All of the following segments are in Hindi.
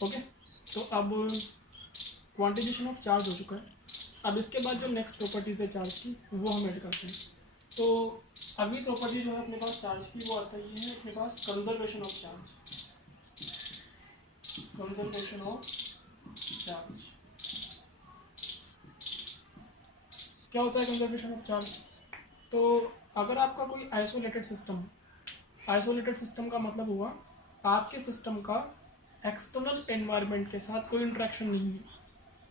ओके, तो अब क्वांटिजेशन ऑफ चार्ज हो चुका है। अब इसके बाद जो नेक्स्ट प्रॉपर्टीज है चार्ज की वो हम ऐड करते हैं। तो अगली प्रॉपर्टी जो है अपने पास चार्ज की वो आता ही है अपने पास conservation of charge. Conservation of charge क्या होता है? कंजर्वेशन ऑफ चार्ज, तो अगर आपका कोई आइसोलेटेड सिस्टम, आइसोलेटेड सिस्टम का मतलब हुआ आपके सिस्टम का एक्सटर्नल एनवायरनमेंट के साथ कोई इंटरेक्शन नहीं है,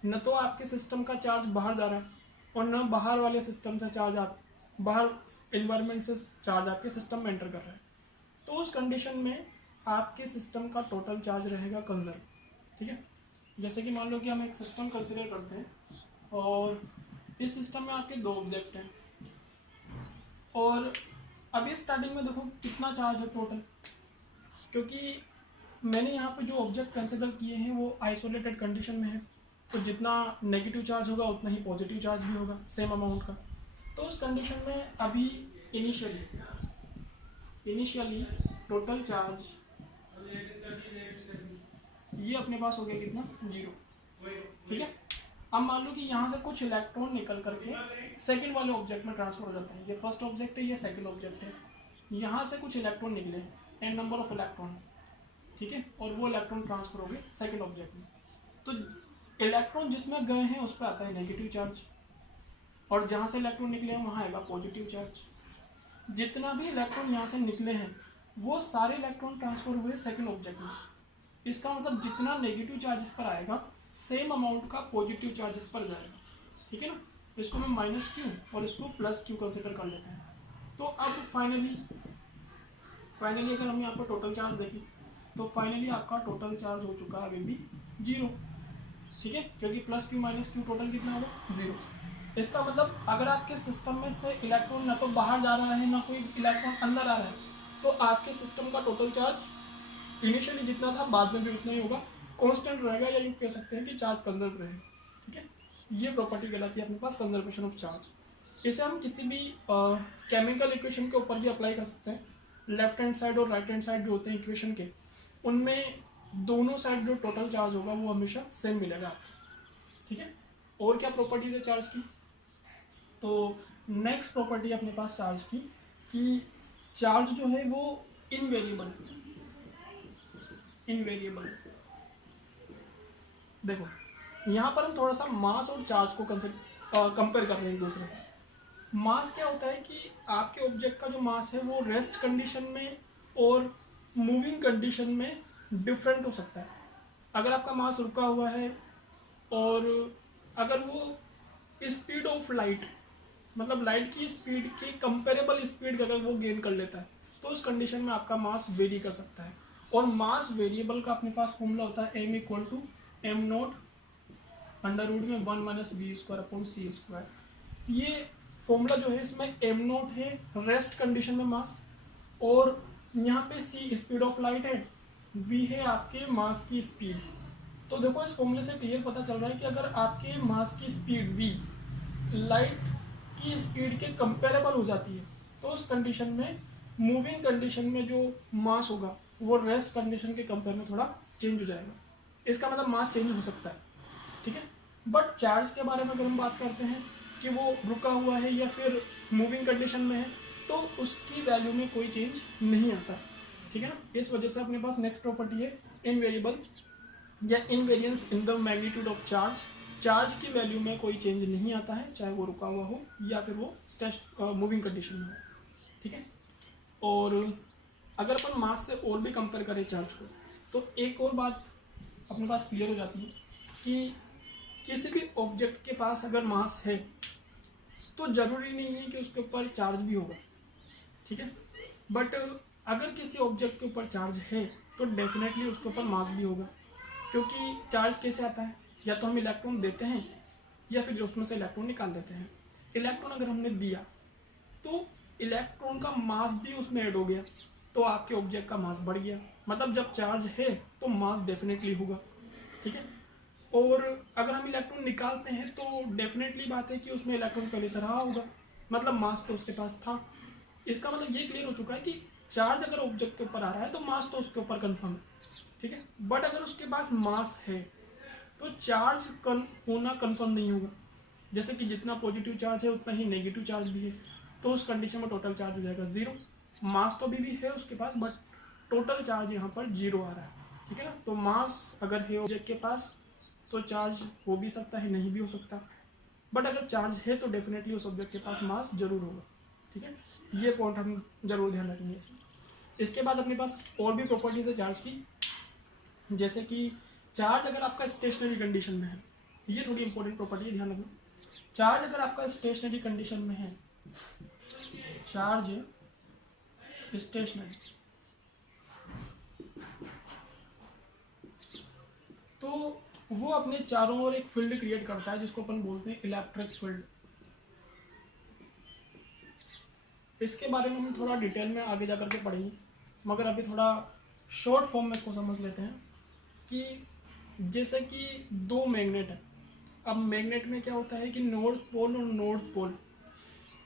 न तो आपके सिस्टम का चार्ज बाहर जा रहा है और न बाहर वाले सिस्टम से चार्ज आप बाहर एनवायरनमेंट से चार्ज आपके सिस्टम में एंटर कर रहा है, तो उस कंडीशन में आपके सिस्टम का टोटल चार्ज रहेगा कंजर्व। ठीक है, जैसे कि मान लो कि हम एक सिस्टम कंसिडर करते हैं और इस सिस्टम में आपके दो ऑब्जेक्ट हैं और अभी स्टार्टिंग में देखो कितना चार्ज है टोटल, क्योंकि मैंने यहाँ पे जो ऑब्जेक्ट कंसिडर किए हैं वो आइसोलेटेड कंडीशन में है, तो जितना नेगेटिव चार्ज होगा उतना ही पॉजिटिव चार्ज भी होगा सेम अमाउंट का। तो उस कंडीशन में अभी इनिशियली टोटल चार्ज ये अपने पास हो गया कितना? 0। ठीक है, अब मान लो कि यहाँ से कुछ इलेक्ट्रॉन निकल करके सेकंड वाले ऑब्जेक्ट में ट्रांसफर हो जाते हैं। ये फर्स्ट ऑब्जेक्ट है, ये सेकंड ऑब्जेक्ट है, यहाँ से कुछ इलेक्ट्रॉन निकले, n नंबर ऑफ इलेक्ट्रॉन, ठीक है, और वो इलेक्ट्रॉन ट्रांसफर हो गए सेकंड ऑब्जेक्ट में। तो इलेक्ट्रॉन जिसमें गए हैं उस पर आता है नेगेटिव चार्ज और जहाँ से इलेक्ट्रॉन निकले हैं वहाँ आएगा पॉजिटिव चार्ज। जितना भी इलेक्ट्रॉन यहाँ से निकले हैं वो सारे इलेक्ट्रॉन ट्रांसफर हुए सेकंड ऑब्जेक्ट में। इसका मतलब जितना नेगेटिव चार्ज इस पर आएगा सेम अमाउंट का पॉजिटिव चार्ज इस पर जाएगा। ठीक है ना, इसको मैं माइनस क्यू और इसको प्लस क्यू कंसिडर कर लेते हैं। तो अब फाइनली अगर हम यहाँ पर टोटल चार्ज देखें तो फाइनली आपका टोटल चार्ज हो चुका है अभी भी 0। ठीक है, क्योंकि plus Q minus Q total कितना होगा? 0। इसका मतलब अगर आपके सिस्टम में से इलेक्ट्रॉन ना तो बाहर जा रहा है ना कोई इलेक्ट्रॉन अंदर आ रहा है, तो आपके सिस्टम का टोटल चार्ज इनिशियली जितना था बाद में भी उतना ही होगा, कांस्टेंट रहेगा, या यूँ कह सकते हैं कि चार्ज कंजर्व रहेगा। ठीक है, ये प्रॉपर्टी कहलाती है अपने पास कंजर्वेशन ऑफ चार्ज। इसे हम किसी भी केमिकल इक्वेशन के ऊपर भी अप्लाई कर सकते हैं। लेफ्ट हैंड साइड और राइट हैंड साइड जो होते हैं इक्वेशन के, उनमें दोनों साइड जो टोटल चार्ज होगा वो हमेशा सेम मिलेगा आपको। ठीक है, और क्या प्रॉपर्टीज है चार्ज की? तो नेक्स्ट प्रॉपर्टी अपने पास चार्ज की कि चार्ज जो है वो इनवेरिएबल। देखो यहाँ पर हम थोड़ा सा मास और चार्ज को कंपेयर कर रहे हैं एक दूसरे से। मास क्या होता है कि आपके ऑब्जेक्ट का जो मास है वो रेस्ट कंडीशन में और मूविंग कंडीशन में डिफरेंट हो सकता है। अगर आपका मास रुका हुआ है और अगर वो स्पीड ऑफ लाइट, मतलब लाइट की स्पीड के कंपेरेबल स्पीड अगर वो गेन कर लेता है, तो उस कंडीशन में आपका मास वेरी कर सकता है। और मास वेरिएबल का अपने पास फॉर्मूला होता है m equal to m naught under root में 1 minus v square upon c square. ये फॉर्मूला जो है इसमें m नोट है रेस्ट कंडीशन में मास, और यहाँ पे c स्पीड ऑफ लाइट है, v है आपके मास की स्पीड। तो देखो इस फॉर्मूले से क्लियर पता चल रहा है कि अगर आपके मास की स्पीड v लाइट की स्पीड के कंपेरेबल हो जाती है, तो उस कंडीशन में मूविंग कंडीशन में जो मास होगा वो रेस्ट कंडीशन के कंपेयर में थोड़ा चेंज हो जाएगा। इसका मतलब मास चेंज हो सकता है। ठीक है, बट चार्ज के बारे में अगर हम बात करते हैं कि वो रुका हुआ है या फिर मूविंग कंडीशन में है, तो उसकी वैल्यू में कोई चेंज नहीं आता। ठीक है ना, इस वजह से अपने पास नेक्स्ट प्रॉपर्टी है इनवेरिएबल या invariance in the magnitude of charge. Charge की वैल्यू में कोई चेंज नहीं आता है, चाहे वो रुका हुआ हो या फिर वो मूविंग कंडीशन में हो। ठीक है, और अगर अपन मास से और भी कंपेयर करें चार्ज को, तो एक और बात अपने पास क्लियर हो जाती है कि किसी भी ऑब्जेक्ट के पास अगर मास है तो ज़रूरी नहीं है कि उसके ऊपर चार्ज भी होगा। ठीक है, बट अगर किसी ऑब्जेक्ट के ऊपर चार्ज है तो डेफिनेटली उसके ऊपर मास भी होगा, क्योंकि चार्ज कैसे आता है? या तो हम इलेक्ट्रॉन देते हैं या फिर उसमें से इलेक्ट्रॉन निकाल देते हैं। इलेक्ट्रॉन अगर हमने दिया तो इलेक्ट्रॉन का मास भी उसमें ऐड हो गया, तो आपके ऑब्जेक्ट का मास बढ़ गया। मतलब जब चार्ज है तो मास डेफिनेटली होगा। ठीक है, और अगर हम इलेक्ट्रॉन निकालते हैं तो डेफिनेटली बात है कि उसमें इलेक्ट्रॉन पहले से रहा होगा, मतलब मास तो उसके पास था। इसका मतलब ये क्लियर हो चुका है कि चार्ज अगर ऑब्जेक्ट के ऊपर आ रहा है तो मास तो उसके ऊपर कन्फर्म है। ठीक है। बट अगर उसके पास मास है तो चार्ज होना कंफर्म नहीं होगा, जैसे कि जितना पॉजिटिव चार्ज है उतना ही नेगेटिव चार्ज भी है, तो उस कंडीशन में टोटल चार्ज हो जाएगा 0। मास तो भी है उसके पास बट टोटल चार्ज यहाँ पर 0 आ रहा है, ठीक है ना। तो मास अगर है ऑब्जेक्ट के पास तो चार्ज हो भी सकता है, नहीं भी हो सकता, बट अगर चार्ज है तो डेफिनेटली उस ऑब्जेक्ट के पास मास जरूर होगा, ठीक है। ये पॉइंट हम जरूर ध्यान रखेंगे इसमें। इसके बाद अपने पास और भी प्रॉपर्टीज है चार्ज की, जैसे कि चार्ज अगर आपका स्टेशनरी कंडीशन में है, ये थोड़ी इंपॉर्टेंट प्रॉपर्टी है, ध्यान रखना। चार्ज अगर आपका स्टेशनरी कंडीशन में है, चार्ज स्टेशनरी, तो वो अपने चारों ओर एक फील्ड क्रिएट करता है जिसको अपन बोलते हैं इलेक्ट्रिक फील्ड। इसके बारे में हम थोड़ा डिटेल में आगे जाकर के पढ़ेंगे, मगर अभी थोड़ा शॉर्ट फॉर्म में इसको समझ लेते हैं कि जैसे कि दो मैग्नेट है। अब मैग्नेट में क्या होता है कि नॉर्थ पोल और नॉर्थ पोल,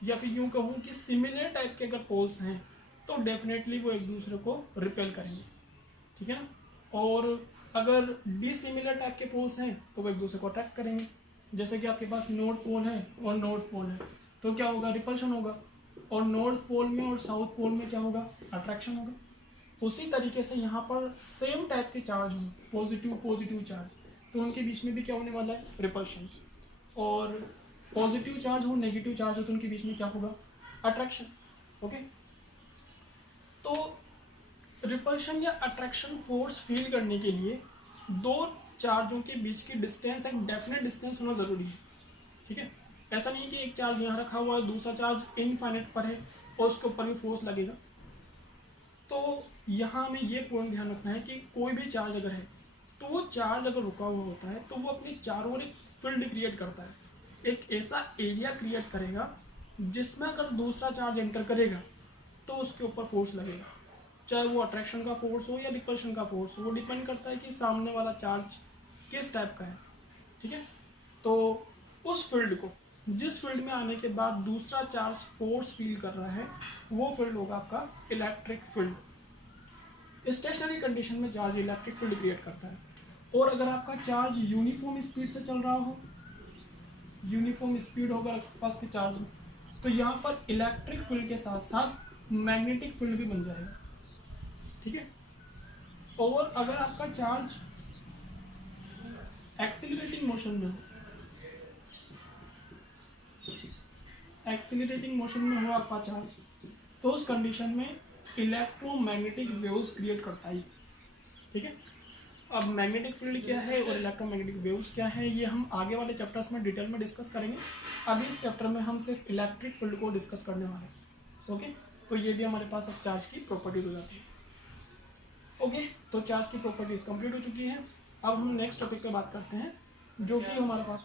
या फिर यूं कहूँ कि सिमिलर टाइप के अगर पोल्स हैं तो डेफिनेटली वो एक दूसरे को रिपेल करेंगे, ठीक है ना। और अगर डिसिमिलर टाइप के पोल्स हैं तो वो एक दूसरे को अट्रैक्ट करेंगे। जैसे कि आपके पास नॉर्थ पोल है और नॉर्थ पोल है तो क्या होगा, रिपल्शन होगा, और नॉर्थ पोल में और साउथ पोल में क्या होगा, अट्रैक्शन होगा। उसी तरीके से यहाँ पर सेम टाइप के चार्ज हों, पॉजिटिव पॉजिटिव चार्ज, तो उनके बीच में भी क्या होने वाला है, रिपल्शन। और पॉजिटिव चार्ज हो नेगेटिव चार्ज हो तो उनके बीच में क्या होगा, अट्रैक्शन। ओके, तो रिपल्शन या अट्रैक्शन फोर्स फील करने के लिए दो चार्जों के बीच की डिस्टेंस एक डेफिनेट डिस्टेंस होना जरूरी है, ठीक है। ऐसा नहीं कि एक चार्ज यहाँ रखा हुआ है, दूसरा चार्ज इनफाइनाइट पर है और उसके ऊपर भी फोर्स लगेगा। तो यहाँ हमें ये पॉइंट ध्यान रखना है कि कोई भी चार्ज अगर है तो वो चार्ज अगर रुका हुआ होता है तो वो अपने चारों ओर एक फील्ड क्रिएट करता है, एक ऐसा एरिया क्रिएट करेगा जिसमें अगर दूसरा चार्ज एंटर करेगा तो उसके ऊपर फोर्स लगेगा, चाहे वो अट्रैक्शन का फोर्स हो या रिपल्शन का फोर्स हो, वो डिपेंड करता है कि सामने वाला चार्ज किस टाइप का है, ठीक है। तो उस फील्ड को, जिस फील्ड में आने के बाद दूसरा चार्ज फोर्स फील कर रहा है, वो फील्ड होगा आपका इलेक्ट्रिक फील्ड। स्टेशनरी कंडीशन में चार्ज इलेक्ट्रिक फील्ड क्रिएट करता है। और अगर आपका चार्ज यूनिफॉर्म स्पीड से चल रहा हो, यूनिफॉर्म स्पीड होगा आपके पास के चार्ज में, तो यहाँ पर इलेक्ट्रिक फील्ड के साथ साथ मैग्नेटिक फील्ड भी बन जाएगा, ठीक है। और अगर आपका चार्ज एक्सीलरेटिंग मोशन में हो, एक्सीलरेटिंग मोशन में हो आपका चार्ज, तो उस कंडीशन में इलेक्ट्रोमैग्नेटिक वेव्स क्रिएट करता है, ठीक है। अब मैग्नेटिक फील्ड क्या है और इलेक्ट्रोमैग्नेटिक वेव्स क्या है ये हम आगे वाले चैप्टर्स में डिटेल में डिस्कस करेंगे। अभी इस चैप्टर में हम सिर्फ इलेक्ट्रिक फील्ड को डिस्कस करने वाले हैं, ओके। तो ये भी हमारे पास अब चार्ज की प्रॉपर्टीज हो जाती है, ओके। तो चार्ज की प्रॉपर्टीज कंप्लीट हो चुकी है। अब हम नेक्स्ट टॉपिक पे बात करते हैं जो कि हमारे पास